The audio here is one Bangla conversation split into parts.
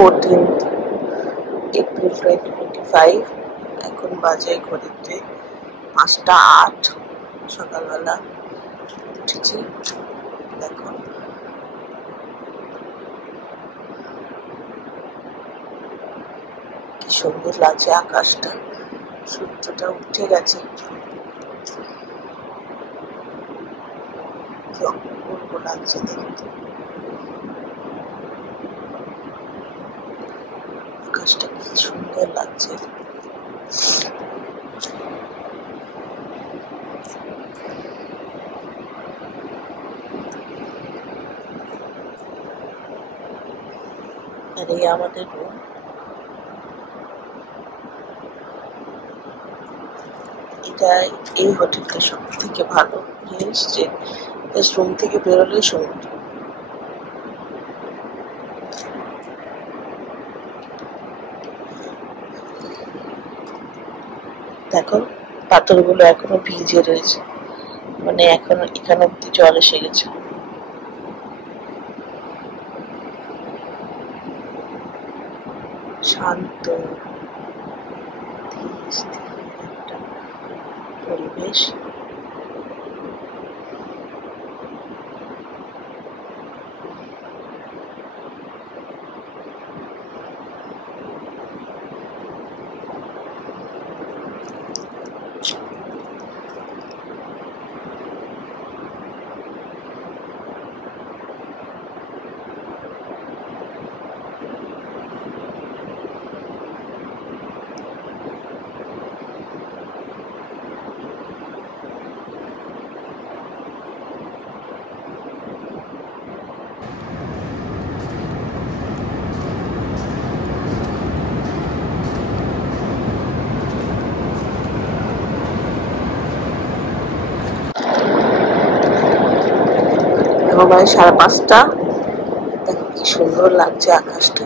14th April 2025। এখন বাজে ঘড়িতে 5টা 8 সকালবেলা উঠেছি। দেখো কি সুন্দর লাগছে আকাশটা, সূর্যটা উঠে গেছে, কি অপূর্ব লাগছে দেখতে। আকাশটা কি সুন্দর লাগছে। আর এই আমাদের রুম। এটা এই হোটেলটা সব থেকে ভালো জিনিস যে রুম থেকে বেরোলে সমুদ্র। দেখো পাথরগুলো এখনো ভিজে রয়েছে, মানে এখনো এখানে অব্দি জল এসে গেছে। শান্ত একটা পরিবেশ। এখন প্রায় 5:30। দেখো কি সুন্দর লাগছে আকাশটা।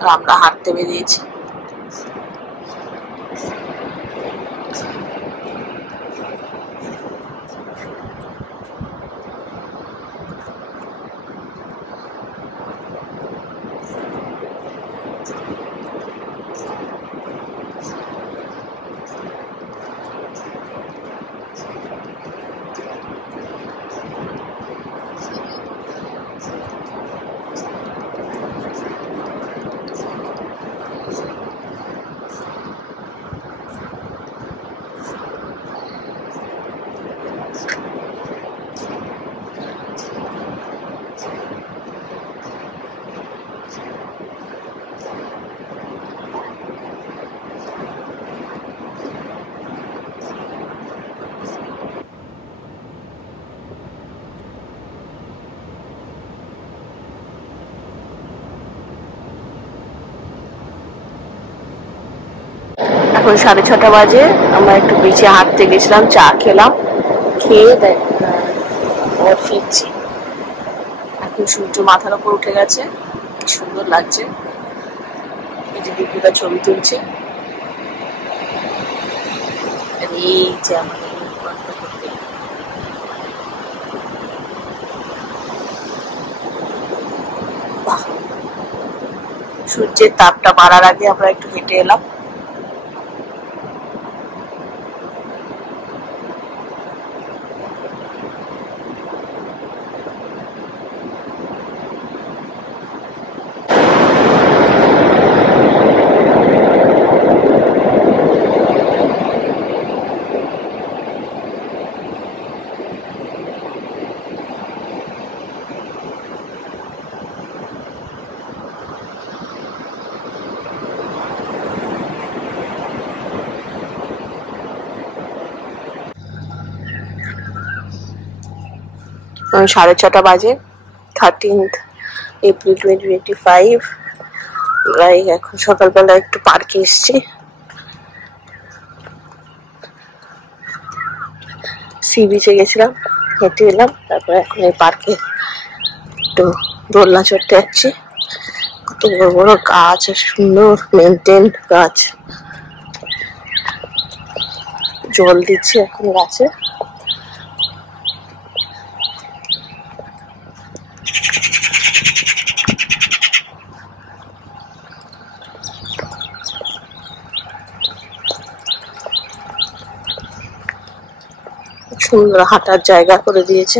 আর আমরা হাঁটতে বেরিয়েছি। এখন 6:30 বাজে। আমরা একটু বিচে হাঁটতে গেছিলাম, চা খেলাম, খেয়ে আবার ফিরছি। এখন সূর্য মাথার উপর উঠে গেছে, কি সুন্দর লাগছে। এই যে দীপুদা ছবি তুলছে। এই যে আমাদের বাহ, সূর্যের তাপটা বাড়ার আগে আমরা একটু হেঁটে এলাম। এখন 6:30 বাজে, 13th April 2025। এখন সকালবেলা একটু পার্কে এসছি। সি বিচে গেছিলাম, হেঁটে এলাম, তারপরে এখন এই পার্কে একটু দোলনা চড়তে যাচ্ছি। কত বড় বড় গাছ, সুন্দর মেনটেন গাছ। জল দিচ্ছি এখন গাছে। সুন্দর হাঁটার জায়গা করে দিয়েছে।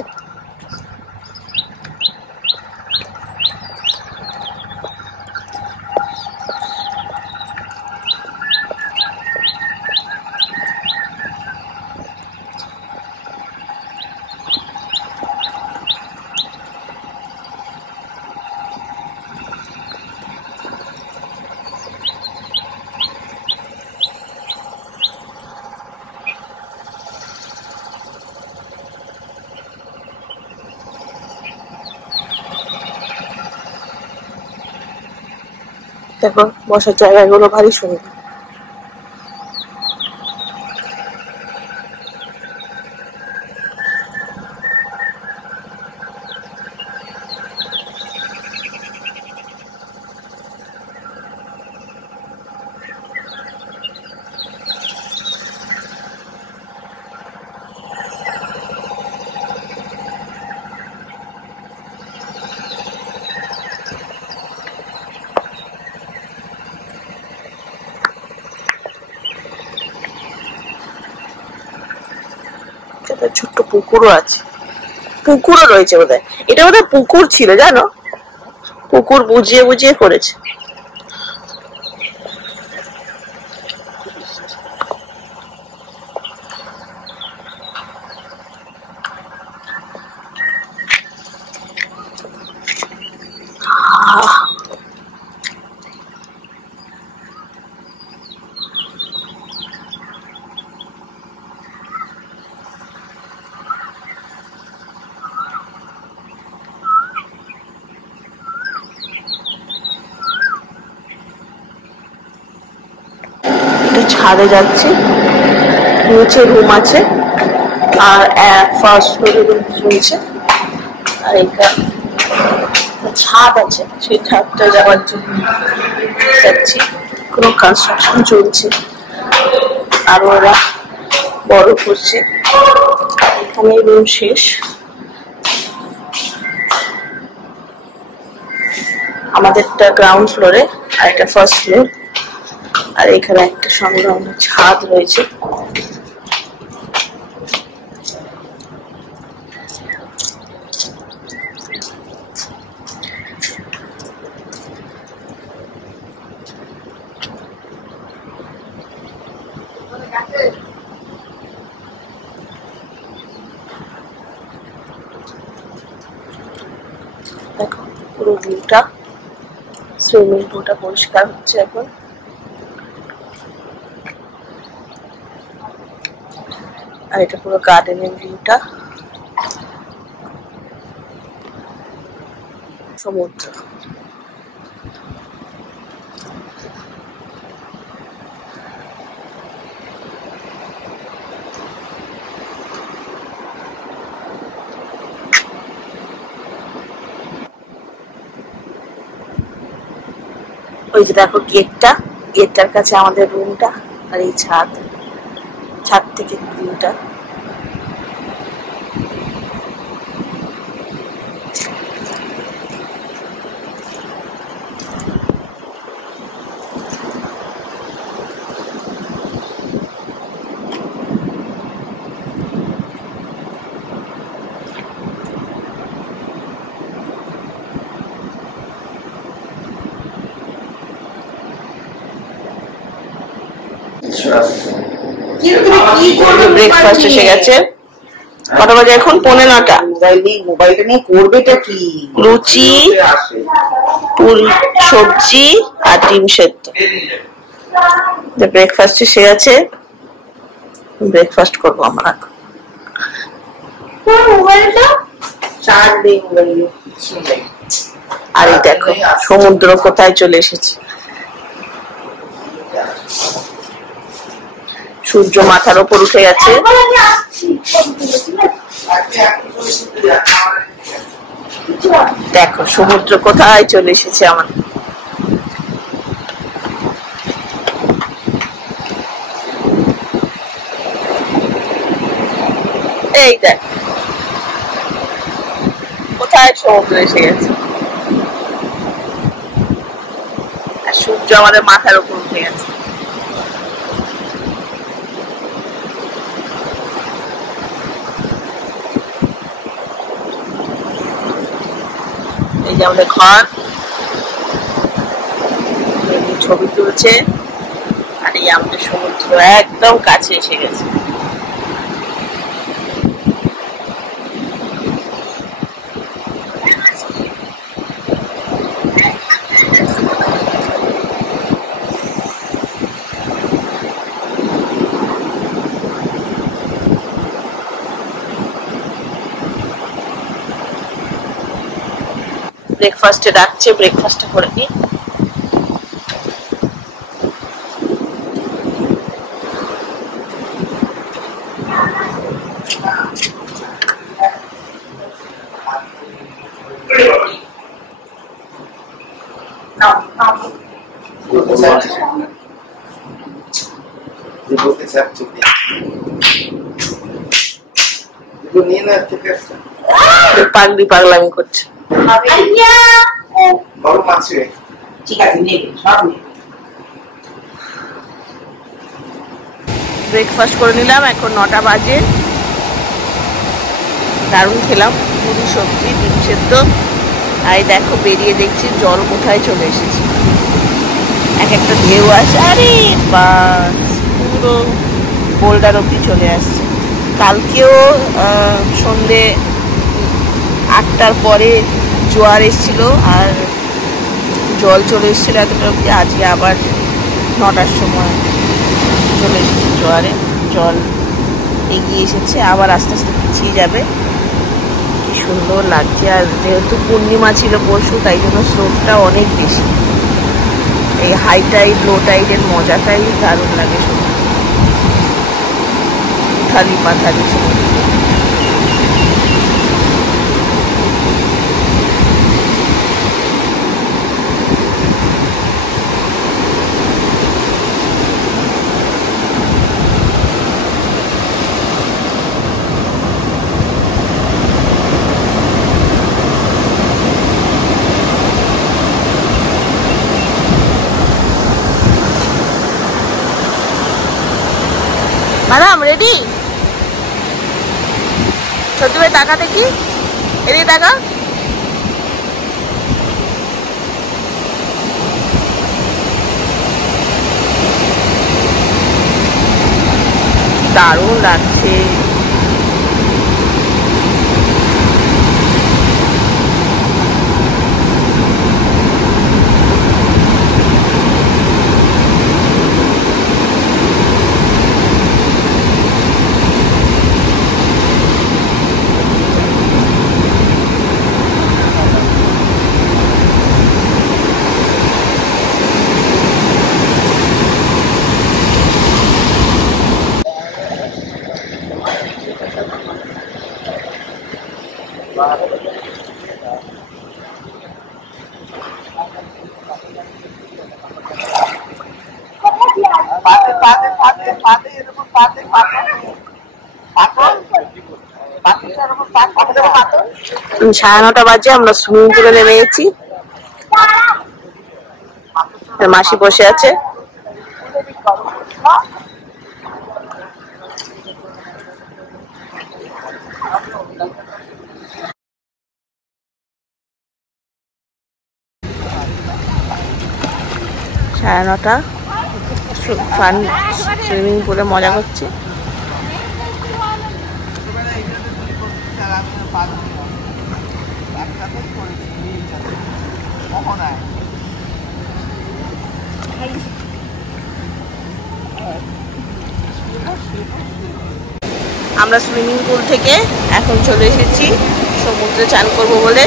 দেখো বসার জায়গাগুলো ভারী সুন্দর। ছোট্ট পুকুরও আছে, পুকুরও রয়েছে বোধহয়, এটা বোধহয় পুকুর ছিল জানো, পুকুর বুঝিয়ে বুঝিয়ে করেছে। ছাদে যাচ্ছি, নিচে রুম আছে আর ফার্স্ট ফ্লোরে রুম রয়েছে, আর এটা ছাদ আছে, সেই ছাদটা যাওয়ার জন্য যাচ্ছি। কোনো কনস্ট্রাকশন চলছে আর ওরা বড় করছে। এখানে রুম শেষ, আমাদেরটা গ্রাউন্ড ফ্লোরে আর এটা ফার্স্ট ফ্লোর। আর এখানে একটা সংলগ্ন ছাদ রয়েছে। দেখো পুরো ভিউটা, সুইমিং পুলটা পরিষ্কার হচ্ছে এখন। আর এটা পুরো গার্ডেনের ভিউটা, সমুদ্র। ওই যে দেখো গেটটা, গেটটার কাছে আমাদের রুমটা, আর এই ছাদ, ছাদ থেকে ভিউটা। ব্রেকফাস্ট এসে গেছে, কটা বাজে এখন? 9:45। মোবাইলটা নিয়ে করবেটা কি? লুচি, সবজি আর ডিম সেদ্ধ। ব্রেকফাস্ট এসে গেছে, ব্রেকফাস্ট করবো আমরা। আর এই দেখো সমুদ্র কোথায় চলে এসেছে, সূর্য মাথার উপর উঠে গেছে। দেখো সমুদ্র কোথায় চলে এসেছে আমার। এই দেখ কোথায় সমুদ্র এসে গেছে, আর সূর্য আমাদের মাথার উপর উঠে গেছে। এই যে আমাদের ঘর, ছবি তুলছে। আর এই আমাদের সমুদ্র একদম কাছে এসে গেছে। ব্রেকফাস্টে ডাকছে, ব্রেকফাস্টটা করে নিই। পাগলি পাগলামি করছে। ঠিক আছে, নেবে সব নেবে। ব্রেকফাস্ট করে নিলাম, এখন 9টা বাজে। দারুণ খেলাম, পুরি সবজি, ডিম সেদ্ধ। আর দেখো বেরিয়ে দেখছি জল কোথায় চলে এসেছে, এক একটা ঢেউ আসে। আরে বাস পুরো বোল্ডার অব্দি চলে আসছে। কালকেও সন্ধে 8টার পরে জোয়ার এসেছিল আর জল চলে এসেছিল এতটা অব্দি। আজকে আবার 9টার সময় চলে এসেছে জোয়ারে, জল এগিয়ে এসেছে, আবার আস্তে আস্তে পিছিয়ে যাবে। কি সুন্দর লাগছে। আর যেহেতু পূর্ণিমা ছিল পরশু, তাই জন্য স্রোতটা অনেক বেশি। এই হাই টাইড লো টাইডের মজাটাই দারুণ লাগে। উথালি পাথালি সমুদ্র। Madam ready? সত্যি ভাই টাকা দেখি, এদিকে টাকা। দারুণ লাগছে। সাড়ে 9টা বাজে, আমরা সুইমিং পুলে নেমে গেছি। মাসি বসে আছে। সাড়ে 9টা, ফান সুইমিং পুলে মজা করছি। আমরা সুইমিং পুল থেকে এখন চলে এসেছি সমুদ্রে চান করবো বলে।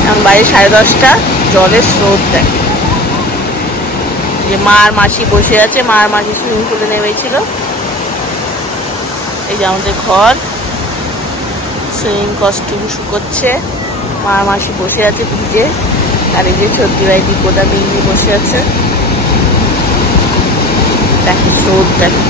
এখন বাইরে 10:30, জলের স্রোত দেখ। যে মা আর মাসি বসে আছে, মা আর মাসি সুইমিং পুলে নেমেছিল। এই যে আমাদের ঘর, সুইমিং কস্টিউম শুকোচ্ছে, মা আর মাসি বসে আছে ভিজে। আর এই যে সর্দি ভাই দীপদা মিন্নি বসে আছে। দেখো স্রোত দেখো।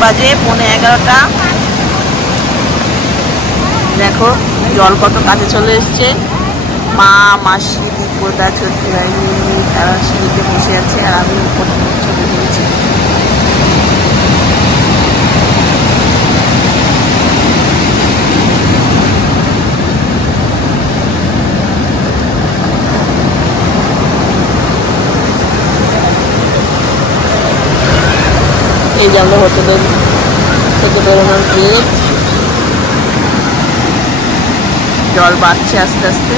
বাজে 11:15। দেখো জল কত কাছে চলে এসছে। মা, মাসি, দিপদা, ছোট্ট ভাই তারা সিঁড়িতে বসে আছে আর আমি উপরে ছবি তুলছি। এই যে আমরা হোটেলের থেকে বেরোনোর গেট। জল বাড়ছে আস্তে আস্তে।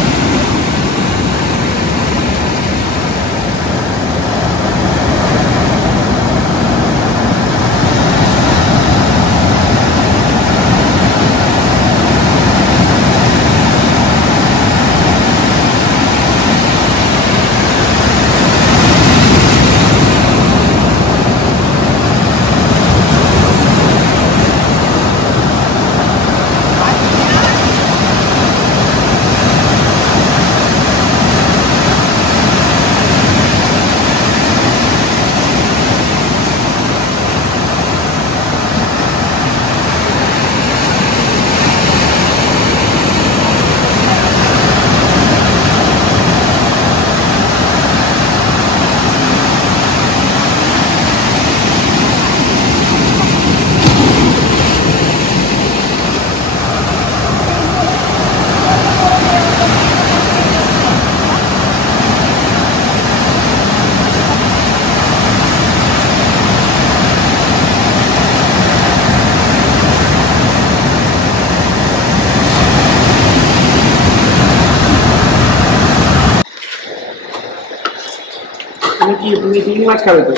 তুমি চিংড়ি মাছ খাবে তো?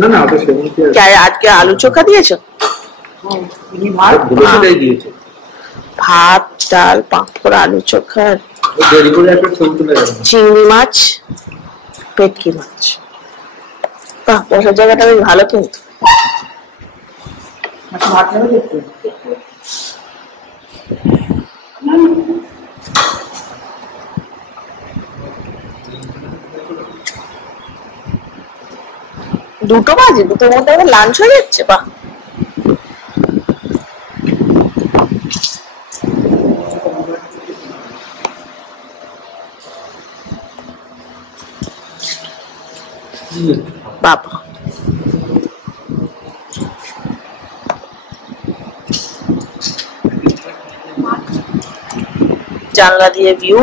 না না, আজকে আলু চোখা দিয়েছো? ভাত, ডাল, পাঁপড়, আলু চোখা, চিংড়ি মাছ, পেটকি মাছ। বাহ, বসার জায়গাটা বেশ ভালো কিন্তু। দুটো বাজে, দুটোর মধ্যে আমার লাঞ্চ হয়ে যাচ্ছে। বাহ, বাবা জানলা দিয়ে ভিউ।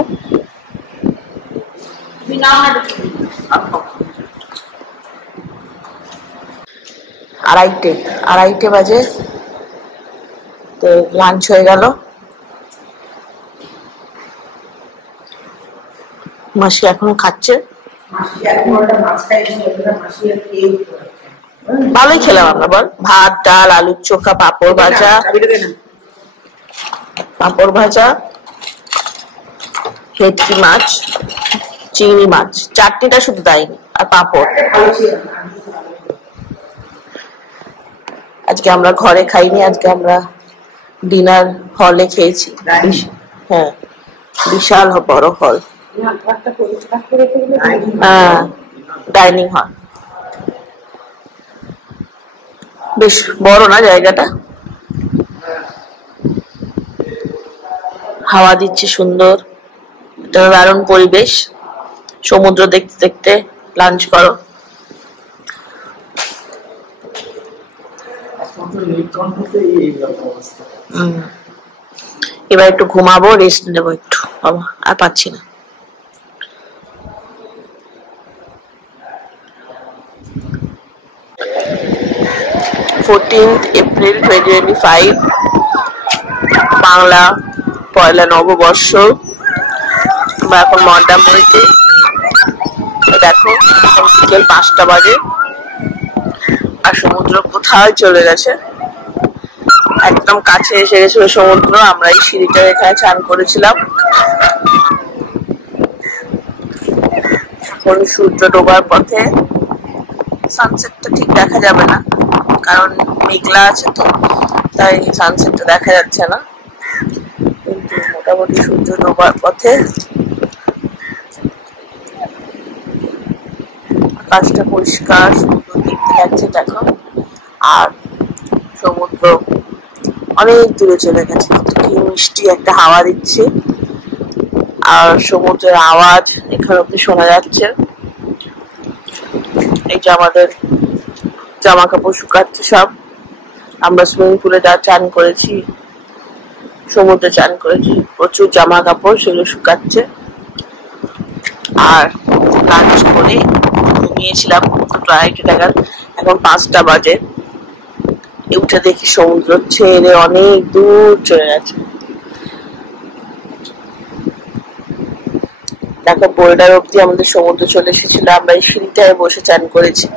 আড়াইটে বাজে, তো লাঞ্চ হয়ে গেল। মাসি এখনো খাচ্ছে। ভালোই খেলাম আমরা, বল। ভাত, ডাল, আলুর চোখা, পাঁপড় ভাজা, ভেটকি মাছ, চিংড়ি মাছ, চাটনিটা শুধু দেয়নি, আর পাঁপড়। আজকে আমরা ঘরে খাইনি, আজকে আমরা ডিনার হলে খেয়েছি। হ্যাঁ, বিশাল বড় হল, হ্যাঁ, ডাইনিং হল। বেশ বড় না জায়গাটা? হাওয়া দিচ্ছে সুন্দর, একটা দারুণ পরিবেশ। সমুদ্র দেখতে দেখতে লাঞ্চ করো। এবার একটু ঘুমাবো, রেস্ট নেবো একটু, বাবা আর পাচ্ছি না। Epril 2025, বাংলা পয়লা নববর্ষ। আমরা এখন মন্দারমণিতে। দেখো বিকেল 5টা বাজে আর সমুদ্র কোথায় চলে গেছে, একদম কাছে এসে গেছিল সমুদ্র। আমরা এই সিঁড়িটা এখানে চান করেছিলাম। এখন সূর্য ডোবার পথে। সানসেটটা ঠিক দেখা যাবে না, কারণ মেঘলা আছে তো, তাই সানসেটটা দেখা যাচ্ছে না, কিন্তু মোটামুটি সূর্য ডোবার পথে। আকাশটা পরিষ্কার সুন্দর দেখতে লাগছে, দেখো। আর সমুদ্র অনেক দূরে চলে গেছে। কি মিষ্টি একটা হাওয়া দিচ্ছে, আর সমুদ্রের আওয়াজ এখানে অব্দি শোনা যাচ্ছে। এই যে আমাদের জামা কাপড় শুকাচ্ছে সব। আমরা সুইমিং পুলে চান করেছি, সমুদ্রে চান করেছি, প্রচুর জামা কাপড় সেগুলো শুকাচ্ছে। আর লাঞ্চ করে ঘুমিয়েছিলাম 2:30 নাগাদ, এখন 5টা বাজে। উঠে দেখি সমুদ্র ছেড়ে অনেক দূর চলে গেছে। দেখো বোল্ডার অব্দি আমাদের সমুদ্র চলে এসেছিল, আমরা এই সিঁড়িটায় বসে চান করেছি।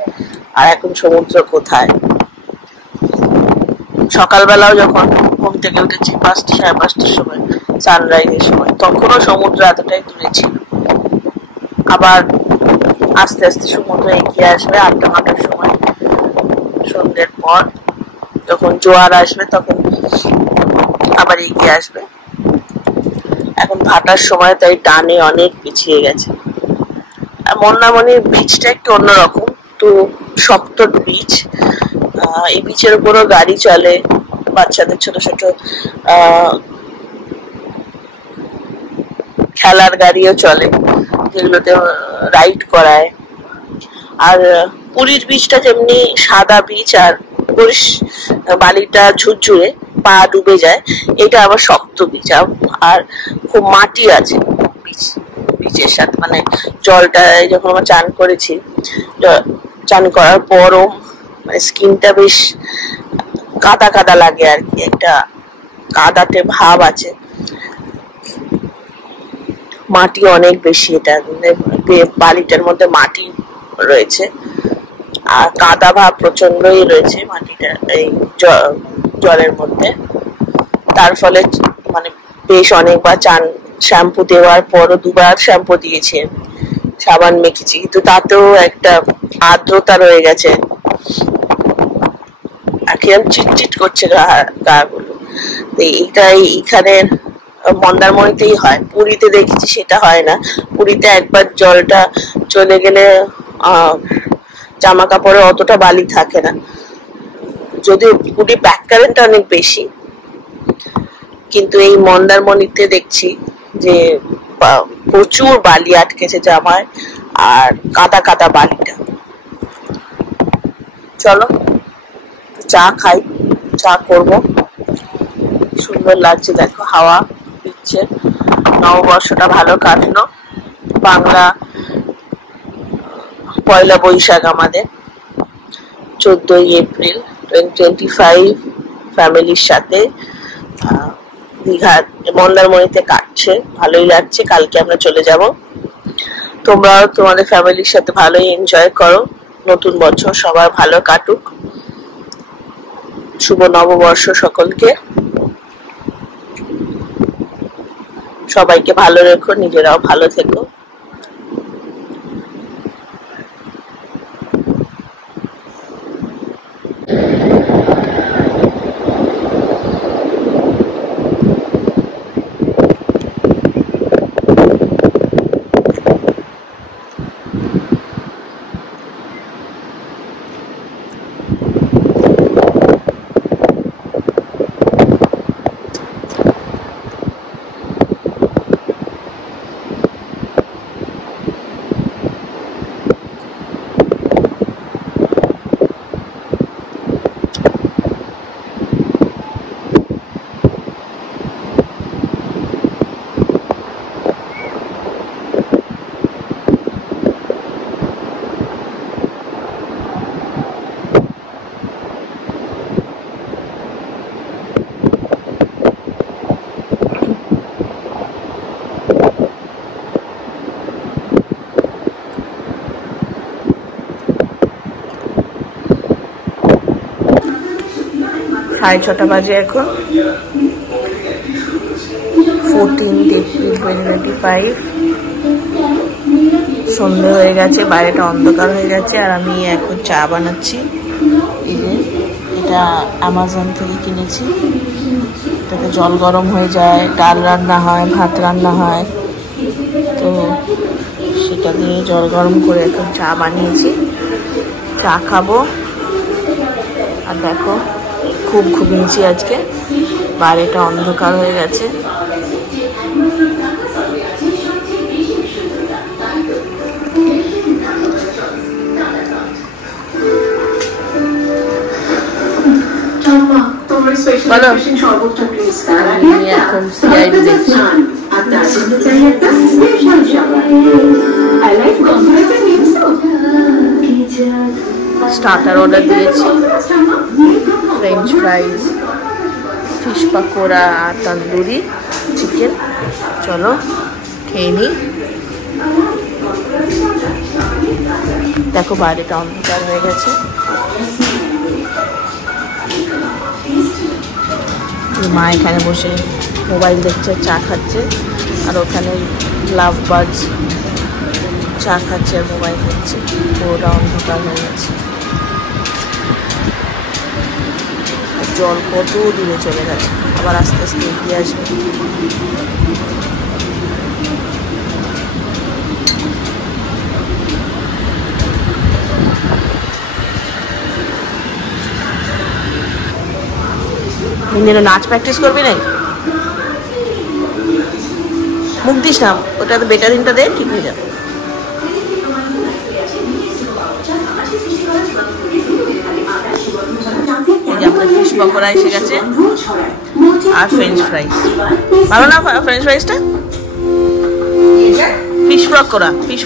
আর এখন সমুদ্র কোথায়। সকালবেলাও যখন ঘুম থেকে উঠেছি 5টা 5:30টার সময়, সানরাইজের সময়, তখনও সমুদ্র এতটাই দূরে ছিল। আবার আস্তে আস্তে সমুদ্র এগিয়ে আসবে 8টা 9টার সময়, সন্ধ্যের পর যখন জোয়ার আসবে তখন আবার এগিয়ে আসবে। এখন ভাটার সময়, তাই টানে অনেক পিছিয়ে গেছে। আর মন্দারমণির বীচটা একটু অন্যরকম, তো শক্ত বীচ। এই বীচের উপরও গাড়ি চলে, বাচ্চাদের ছোট ছোট খেলার গাড়িও চলে, যেগুলোতে রাইড করায়। আর পুরীর বীচটা যেমনি সাদা বীচ আর বালিটা ঝুরঝুরে, পা ডুবে যায়, এটা আবার শক্ত বীচ, আর খুব মাটি আছে বীচের সাথে। মানে জলটা যখন আমরা চান করেছি, চান করার পরও মানে স্কিনটা বেশ কাদা কাদা লাগে আর কি, একটা কাদাতে ভাব আছে। মাটি অনেক বেশি, এটা বালিটার মধ্যে মাটি রয়েছে, আর কাদা ভাব প্রচন্ডই রয়েছে মাটিটা এই জলের মধ্যে। তার ফলে মানে বেশ অনেকবার শ্যাম্পু দেওয়ার পরও 2বার শ্যাম্পু দিয়েছে, সাবান মেখেছি, কিন্তু তাতেও একটা আর্দ্রতা রয়ে গেছে, আর কিরম চিটচিট করছে গা গুলো। এইটাই এখানে মন্দারমণিতেই হয়, পুরীতে দেখেছি সেটা হয় না। পুরীতে একবার জলটা চলে গেলে জামা কাপড়ে অতটা বালি থাকে না, যদিও পুরী ব্যাক কারেন্টটা অনেক বেশি। কিন্তু এই মন্দারমণিতে দেখছি যে প্রচুর বালি আটকেছে জামায়, আর কাদা কাদা বালিটা। চলো চা খাই, চা করবো। সুন্দর লাগছে, দেখো হাওয়া দিচ্ছে। নববর্ষটা ভালো কাটলো। বাংলা পয়লা বৈশাখ আমাদের 14ই এপ্রিল 2025 ফ্যামিলির সাথে দীঘার মন্দারমণিতে কাটছে, ভালোই লাগছে। কালকে আমরা চলে যাব। তোমরাও তোমাদের ফ্যামিলির সাথে ভালোই এনজয় করো। নতুন বছর সবার ভালো কাটুক। শুভ নববর্ষ সকলকে। সবাইকে ভালো রেখো, নিজেরাও ভালো থেকো। সাড়ে 6টা বাজে এখন। 14th April 2025। সন্ধ্যে হয়ে গেছে, বাইরেটা অন্ধকার হয়ে গেছে, আর আমি এখন চা বানাচ্ছি। এই যে এটা অ্যামাজন থেকে কিনেছি। এটাতে জল গরম হয়ে যায়, ডাল রান্না হয়, ভাত রান্না হয়, তো সেটা দিয়ে জল গরম করে এখন চা বানিয়েছি। চা খাবো। আর দেখো খুব ঘুমিয়েছি আজকে, বাইরেটা অন্ধকার হয়ে গেছে। বলো, আমি এখন সিআইডি দেখছি। স্টার্টার অর্ডার দিয়েছি, ফ্রেঞ্চ ফ্রাইজ, ফিশ পাকোড়া আর তন্দুরি চিকেন। চলো খেয়ে নিই। দেখো বাইরেটা অন্ধকার হয়ে গেছে। মা এখানে বসে মোবাইল দেখছে, চা খাচ্ছে, আর ওখানে লাভ বার্ডস চা খাচ্ছে আর মোবাইল দেখছে। পুরোটা অন্ধকার হয়ে গেছে। জল কত দূরে চলে গেছে, আবার আস্তে আস্তে এগিয়ে আসবে। নাচ প্র্যাকটিস করবি নাই? মুখ দিস না, ওটা তো বেটারিনটা দে, ঠিক হয়ে যাবে। ফিশ পকোড়া এসে গেছে আর ফ্রেঞ্চ ফ্রাইজ। ভালো না ফ্রেঞ্চ ফ্রাইজটা? ফিশ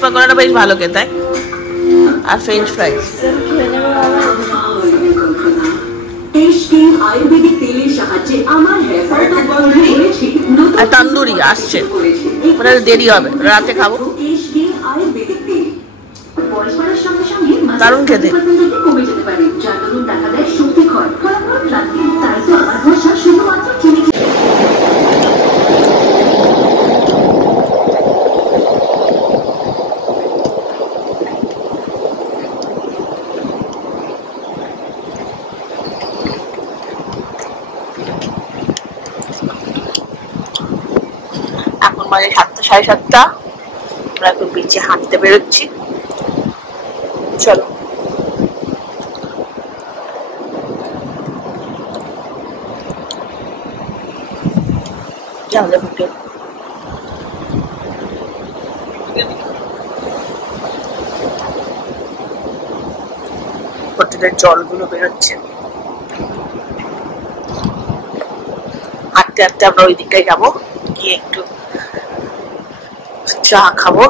পকোড়াটা বেশ ভালো খেতে। আর ফ্রেঞ্চ ফ্রাইজ আর তন্দুরি আসছে, ওটা দেরি হবে, রাতে খাবো। দারুণ খেতে। এখন বাজে 7টা, 7:30। আমরা এখন বিচে হাঁটতে বেরোচ্ছি। চলো। আমাদের হোটেল, হোটেলের জলগুলো বেরোচ্ছে। হাঁটতে হাঁটতে আমরা ওই দিকটায় যাবো, গিয়ে একটু চা খাবো।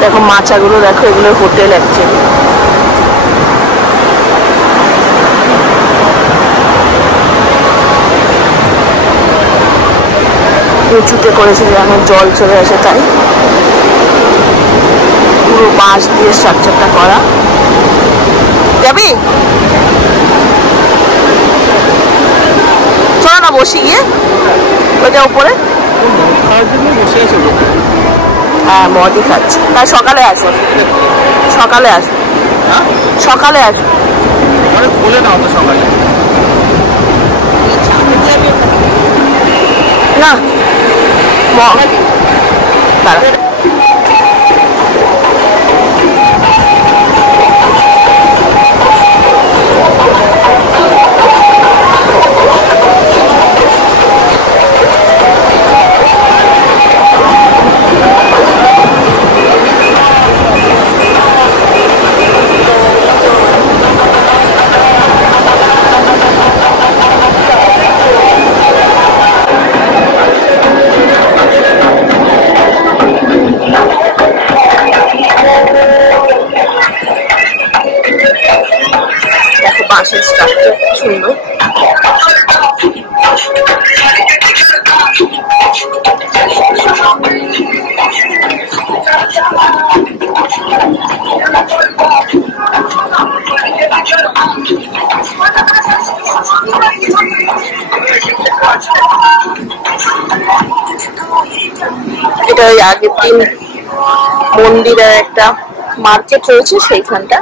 দেখো মাচাগুলো, দেখো এগুলো হোটেল অ্যাকচুয়ালি। উঁচুতে করেছে যেন জল চলে আসে, তাই পুরো বাঁশ দিয়ে স্ট্রাকচারটা করা। যাবি? চলো না বসি গিয়ে ওইটা উপরে। হ্যাঁ মদই খাচ্ছে। তাই সকালে আসো, সকালে আসো, সকালে আসো। বলে নাও তো সকালে না। দাঁড়া, বাঁশের স্ট্রাকচার সুন্দর। এটা ওই আগের দিন মন্দিরের একটা মার্কেট রয়েছে সেইখানটা।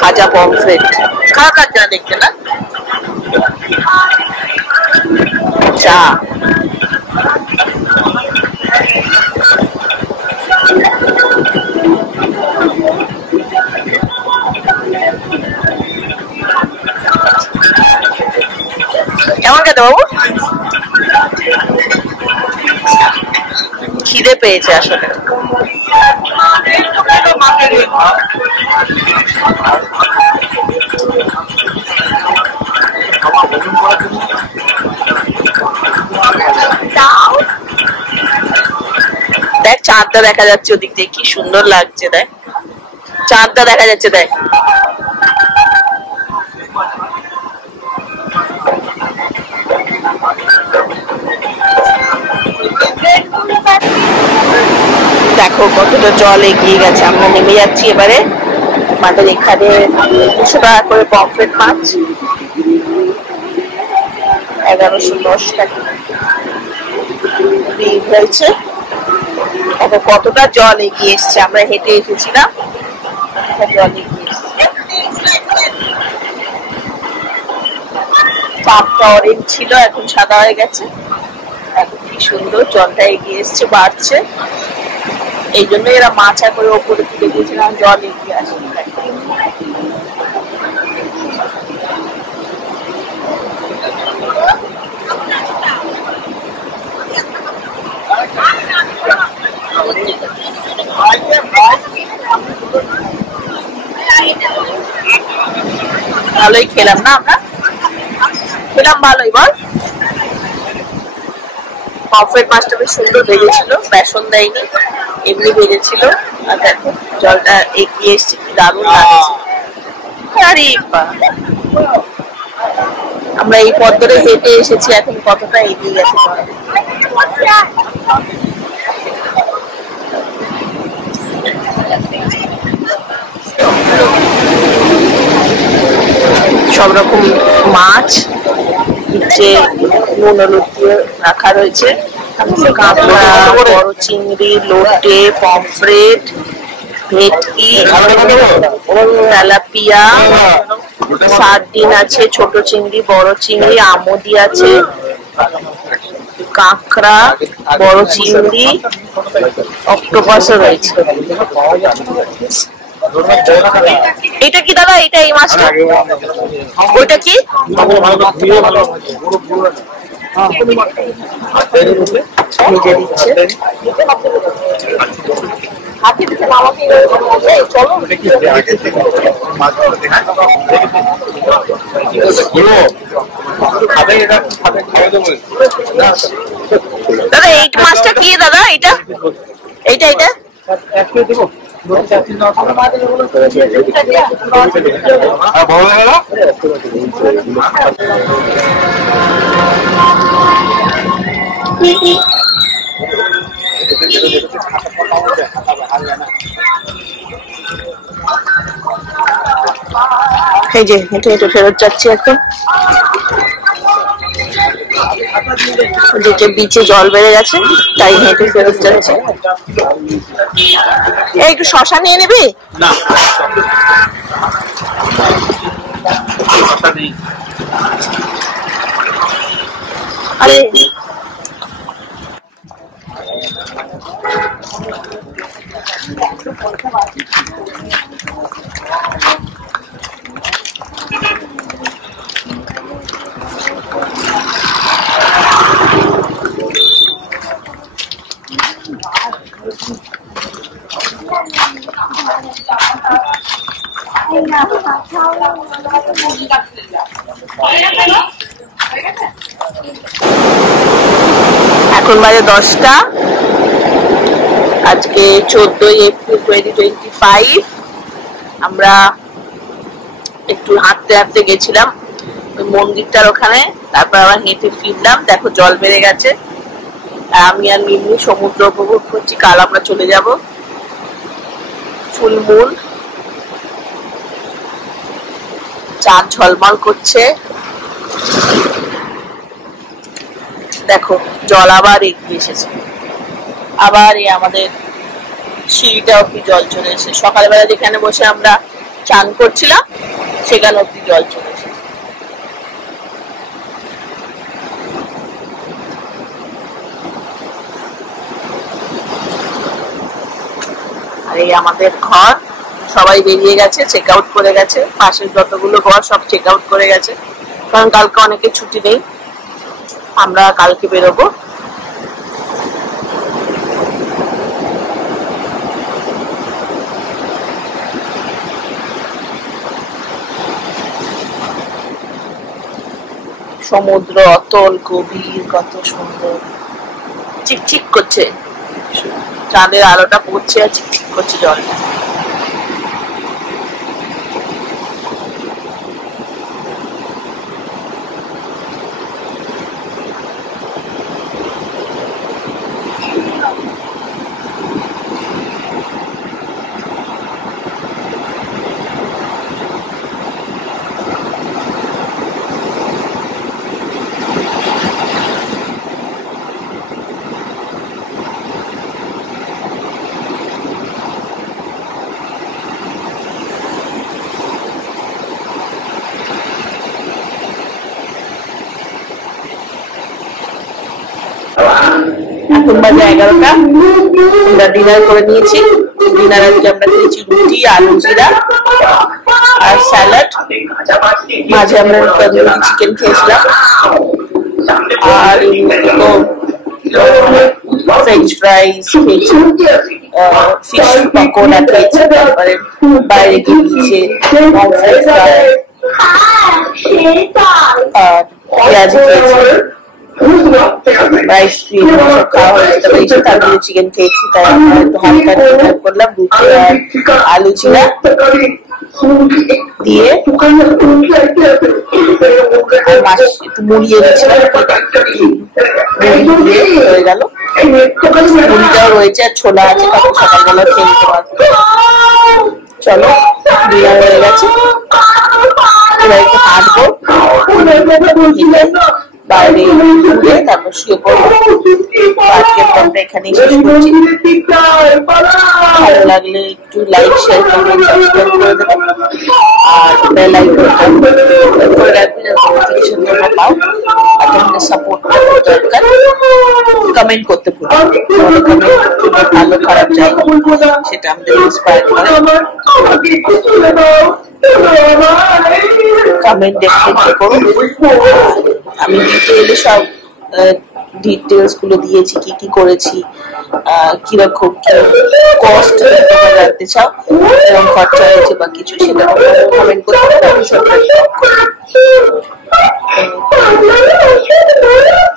খাজা পমফ্রেট খারাপ লাগছে না দেখতে, না? চা কেমন খেতে বাবু? খিদে পেয়েছে আসলে। দেখ চাঁদটা দেখা যাচ্ছে ওদিক দিয়ে, কি সুন্দর লাগছে। দেখ চাঁদটা দেখা যাচ্ছে, দেখ। দেখো কতটা জল এগিয়ে গেছে। আমরা নেমে যাচ্ছি এবারে। আমাদের এখানে 200 টাকা করে পমফ্রেট মাছ, 1110 টাকা হয়েছে। এখন কতটা জল এগিয়ে এসছে, আমরা হেঁটে এসেছিলাম, জল এগিয়ে এসছে। পাপটা অরেঞ্জ ছিল, এখন সাদা হয়ে গেছে। এখন কি সুন্দর জলটা এগিয়ে এসছে, বাড়ছে। এই জন্য এরা মাছা করে ওপরে তুলে দিয়েছিলাম, জল এগিয়ে আসে। ভালোই খেলাম না আমরা? খেলাম ভালোই, বল। পমফ্রেট মাছটা বেশ সুন্দর ভেজেছিল, বেসন দেয়নি, এমনি ভেজেছিল। আর দেখো জলটা এগিয়ে এসছে, কি দারুণ লাগছে। আরে আমরা এই পথ ধরে হেঁটে এসেছি, এখন কতটা এগিয়ে গেছে। সব রকম মাছ নিচে নুন হলুদ দিয়ে রাখা রয়েছে। কাঁকড়া, বড় চিংড়ি, লোটে, পমফ্রেট, ভেটকি, তেলাপিয়া, সার্ডিন আছে, ছোট চিংড়ি, বড় চিংড়ি, আমোদি আছে, কাঁকড়া, বড় চিংড়ি, অক্টোপাসও রয়েছে। এটা কি দাদা? এটা এই মাছটা? ওইটা কি? নিজে দিচ্ছে। দাদা এই মাছটা কি দাদা? এটা এইটা এটা এই যে হেঁটে হেঁটে ফেরত যাচ্ছি এখন। ওদিকে বিচে জল বেড়ে গেছে, তাই হেঁটে ফেরত যাচ্ছে। একটু শশা নিয়ে নিবি? না আরে এখন বাজে 10টা। আজকে 14 এপ্রিল 2025। আমরা একটু হাঁটতে হাঁটতে গেছিলাম ওই মন্দিরটার ওখানে, তারপর আবার হেঁটে ফিরলাম। দেখো জল বেড়ে গেছে। আমি আর মিমি সমুদ্র উপভোগ করছি। কাল আমরা চলে যাব। ফুল মুন, চাঁদ ঝলমল করছে। দেখো জল আবার এগিয়ে এসেছে। আবার এই আমাদের সিঁড়িটা অব্দি জল চলে এসেছে। সকালবেলা যেখানে বসে আমরা চান করছিলাম সেখানে অব্দি জল চলে এসেছে। আর এই আমাদের ঘর, সবাই বেরিয়ে গেছে, চেক আউট করে গেছে। পাশের যতগুলো ঘর সব চেক আউট করে গেছে, কারণ কালকে অনেকে ছুটি নেই। আমরা কালকে বেরোবো। সমুদ্র অতল গভীর, কত সুন্দর, চিকচিক করছে। চাঁদের আলোটা পড়ছে আর চিকচিক করছে জলটা। এখন বাজে 11টা। আমরা ডিনার করে নিয়েছি। ডিনার আজকে আমরা খেয়েছি রুটি, আলু জিরা আর স্যালাড। মাঝে আমরা তন্দুরি চিকেন খেয়েছিলাম, আর ফ্রেঞ্চ ফ্রাইজ খেয়েছি, ফিশ পকোড়া খেয়েছি, তারপরে বাইরে গিয়ে পেঁয়াজি খেয়েছি, রাইস ক্রিম সব খাওয়া হয়েছে। তারপরে চিকেন খেয়েছি। তাই আমরা একটু হালকা ডিনার করলাম, রুটি আর আলু জিরা দিয়ে, একটু মুড়িয়ে দিয়েছিলাম, হয়ে গেল। মুড়িটাও রয়েছে আর ছোলা আছে, তখন সকালবেলা খেয়ে নিতে পারবো। চলো, ডিনার হয়ে গেছে, এবার একটু হাঁটবো, বাইরে ঘুরে তারপর শুয়ে পড়বো। আজকের পর্বটা এখানেই শেষ করছি। ভালো লাগলে একটু লাইক, শেয়ার, কমেন্ট, সাবস্ক্রাইব করে দেবেন, আর বেল আইকনটা করে রাখবেন যাতে নোটিফিকেশন তোমরা পাও। আর তোমাদের সাপোর্টটা দরকার। কমেন্ট করতে ভুলো না। কমেন্ট ভালো খারাপ যাই সেটা আমাদের ইন্সপায়ার করে। কমেন্ট ডেফিনেটলি করুন। আমি ডিটেইলে সব ডিটেলস গুলো দিয়েছি, কি কি করেছি, কিরকম কি কস্ট তোমরা জানতে চাও, এরকম খরচা হয়েছে বা কিছু, সেটা কমেন্ট করতে পারো।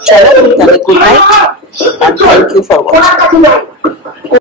চলো তাহলে, good night, and thank you for watching.